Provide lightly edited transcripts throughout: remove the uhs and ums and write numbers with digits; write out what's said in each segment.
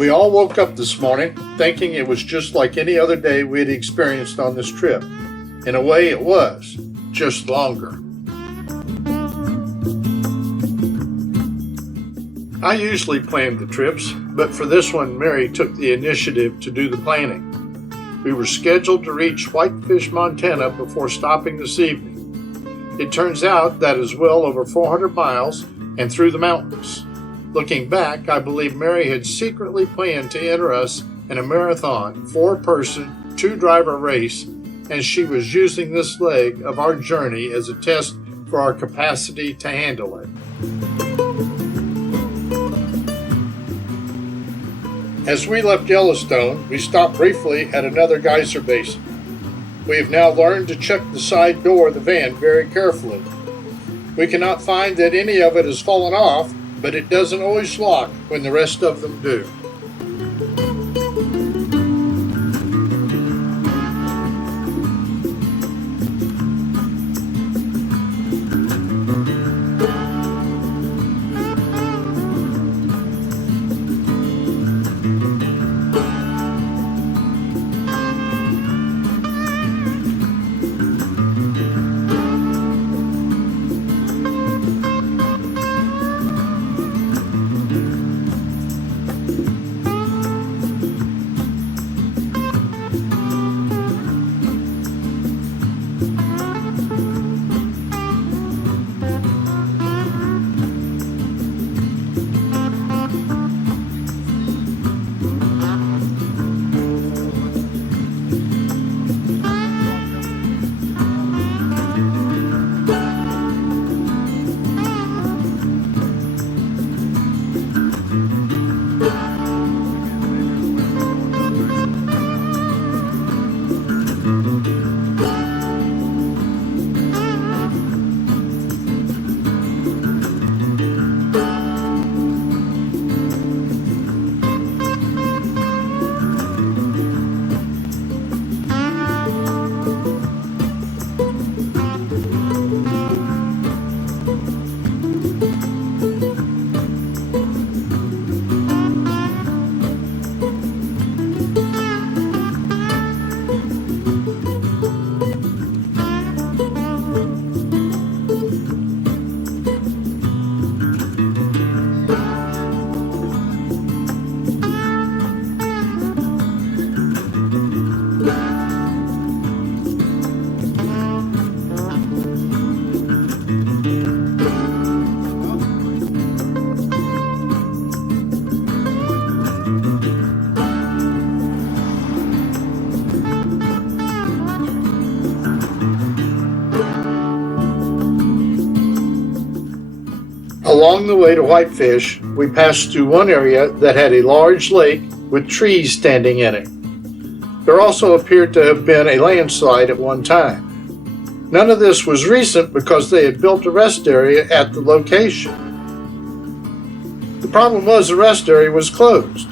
We all woke up this morning thinking it was just like any other day we had experienced on this trip. In a way, it was, just longer. I usually plan the trips, but for this one, Mary took the initiative to do the planning. We were scheduled to reach Whitefish, Montana before stopping this evening. It turns out that is well over 400 miles and through the mountains. Looking back, I believe Mary had secretly planned to enter us in a marathon, 4-person, 2-driver race, and she was using this leg of our journey as a test for our capacity to handle it. As we left Yellowstone, we stopped briefly at another geyser basin. We have now learned to check the side door of the van very carefully. We cannot find that any of it has fallen off, but it doesn't always lock when the rest of them do. Along the way to Whitefish, we passed through one area that had a large lake with trees standing in it. There also appeared to have been a landslide at one time. None of this was recent because they had built a rest area at the location. The problem was the rest area was closed.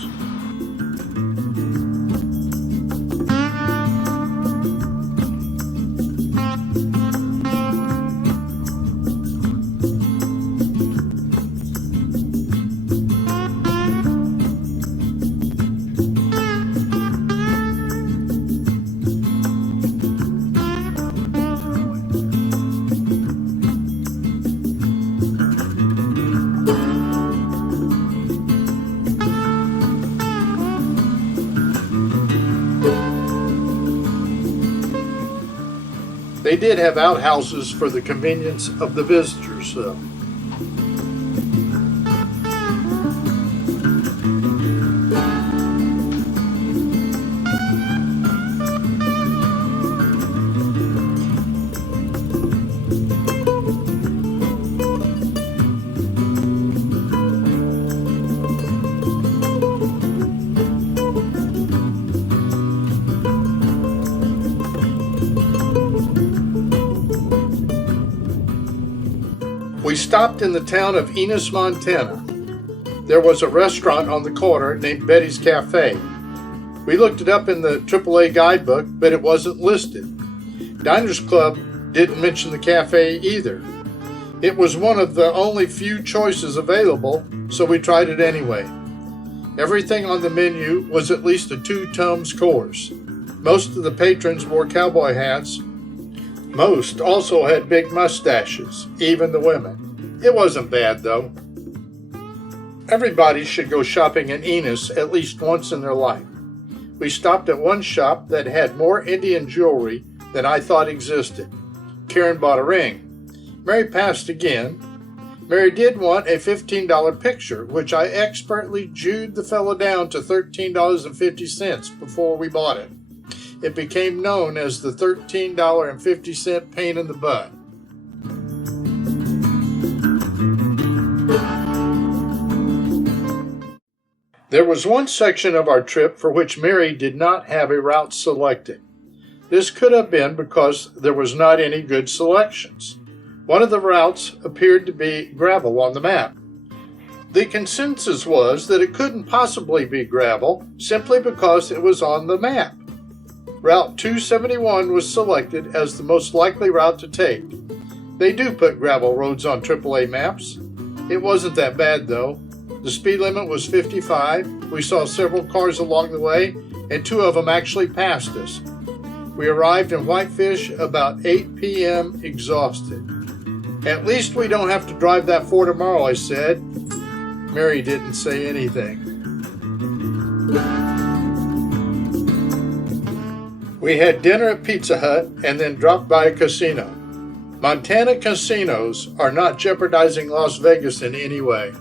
They did have outhouses for the convenience of the visitors, though. We stopped in the town of Enos, Montana. There was a restaurant on the corner named Betty's Cafe. We looked it up in the AAA guidebook, but it wasn't listed. Diners Club didn't mention the cafe either. It was one of the only few choices available, so we tried it anyway. Everything on the menu was at least a 2 Tums course. Most of the patrons wore cowboy hats. Most also had big mustaches, even the women. It wasn't bad, though. Everybody should go shopping in Enos at least once in their life. We stopped at one shop that had more Indian jewelry than I thought existed. Karen bought a ring. Mary passed again. Mary did want a $15 picture, which I expertly jewed the fellow down to $13.50 before we bought it. It became known as the $13.50 pain in the butt. There was one section of our trip for which Mary did not have a route selected. This could have been because there was not any good selections. One of the routes appeared to be gravel on the map. The consensus was that it couldn't possibly be gravel simply because it was on the map. Route 271 was selected as the most likely route to take. They do put gravel roads on AAA maps. It wasn't that bad though. The speed limit was 55. We saw several cars along the way, and 2 of them actually passed us. We arrived in Whitefish about 8 p.m. exhausted. At least we don't have to drive that far tomorrow, I said. Mary didn't say anything. We had dinner at Pizza Hut and then dropped by a casino. Montana casinos are not jeopardizing Las Vegas in any way.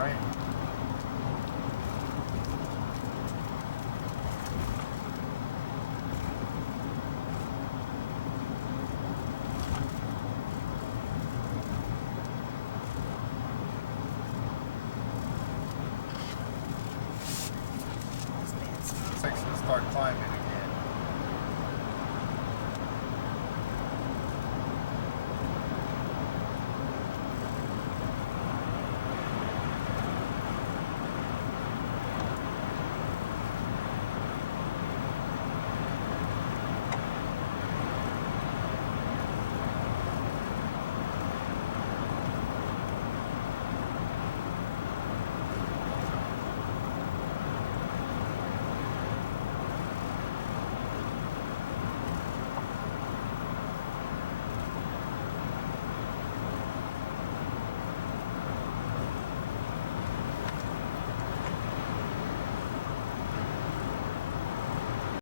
Right. Section to start climbing.